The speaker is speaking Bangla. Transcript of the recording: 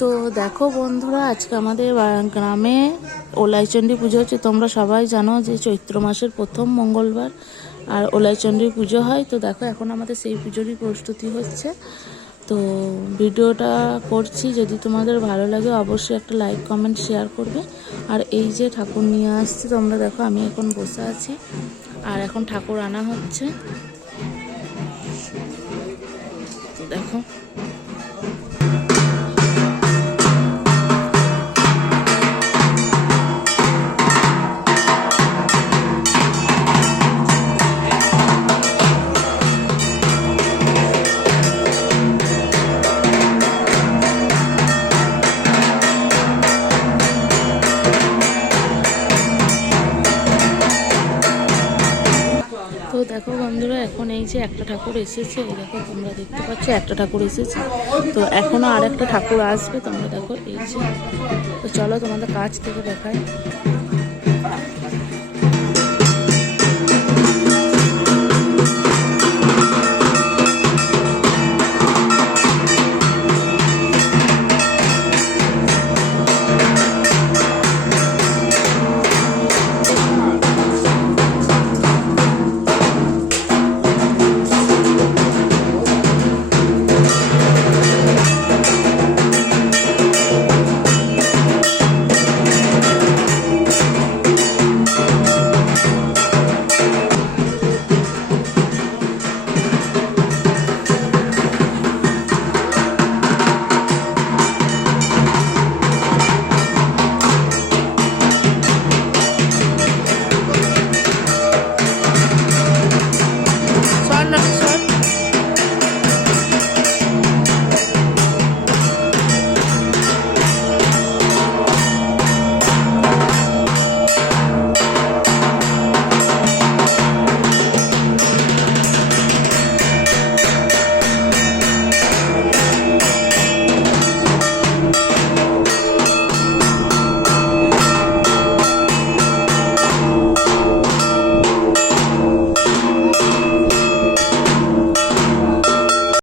তো দেখো বন্ধুরা, আজকে আমাদের গ্রামে ওলাইচণ্ডী পুজো হচ্ছে। তোমরা সবাই জানো যে চৈত্র মাসের প্রথম মঙ্গলবার আর ওলাইচণ্ডীর পুজো হয়। তো দেখো এখন আমাদের সেই পুজোরই প্রস্তুতি হচ্ছে। তো ভিডিওটা করছি, যদি তোমাদের ভালো লাগে অবশ্যই একটা লাইক কমেন্ট শেয়ার করবে। আর এই যে ঠাকুর নিয়ে আসছি, তোমরা দেখো আমি এখন বসে আছি আর এখন ঠাকুর আনা হচ্ছে। দেখো তো দেখো বন্ধুরা, এখন এই যে একটা ঠাকুর এসেছে, এই দেখো তোমরা দেখতে পাচ্ছ একটা ঠাকুর এসেছে। তো এখনো আর একটা ঠাকুর আসবে, তোমরা দেখো এই যে। তো চলো তোমাদের কাছ থেকে দেখাই।